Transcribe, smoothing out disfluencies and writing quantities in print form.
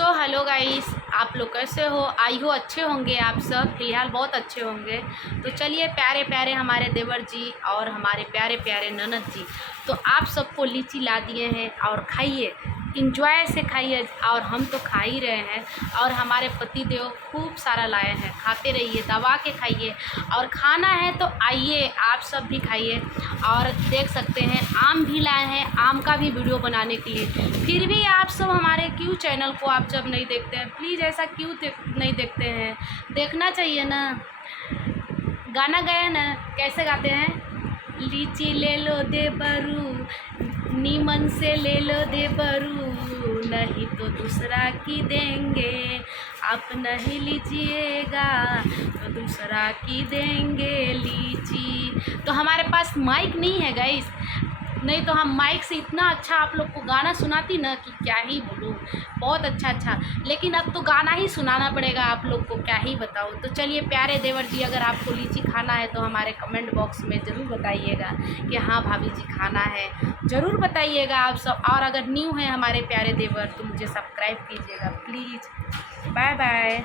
So hello guys, आप लोग कैसे हो? आई हो अच्छे होंगे आप सब, फिलहाल बहुत अच्छे होंगे। तो चलिए, प्यारे प्यारे हमारे देवर जी और हमारे प्यारे प्यारे ननद जी तो आप सबको लीची ला दिए हैं और खाइए, इंजॉय से खाइए। और हम तो खा ही रहे हैं और हमारे पति देव खूब सारा लाए हैं, खाते रहिए, दबा के खाइए। और खाना है तो आइए आप सब भी खाइए। और देख सकते हैं आम भी लाए हैं, आम का भी वीडियो बनाने के लिए। फिर भी आप सब हमारे क्यों चैनल को आप जब नहीं देखते हैं, प्लीज़ ऐसा क्यों नहीं देखते हैं? देखना चाहिए ना। गाना गया ना, कैसे गाते हैं? लीची ले लो दे बरू, नीमन से ले लो दे बरू, नहीं तो दूसरा की देंगे। आप नहीं लीजिएगा तो दूसरा की देंगे लीची। तो हमारे पास माइक नहीं है गाइस, नहीं तो हम माइक से इतना अच्छा आप लोग को गाना सुनाती ना कि क्या ही बोलूँ, बहुत अच्छा। लेकिन अब तो गाना ही सुनाना पड़ेगा आप लोग को, क्या ही बताऊँ। तो चलिए प्यारे देवर जी, अगर आपको लीची खाना है तो हमारे कमेंट बॉक्स में ज़रूर बताइएगा कि हाँ भाभी जी खाना है, ज़रूर बताइएगा आप सब। और अगर न्यू है हमारे प्यारे देवर तो मुझे सब्सक्राइब कीजिएगा प्लीज़। Bye bye.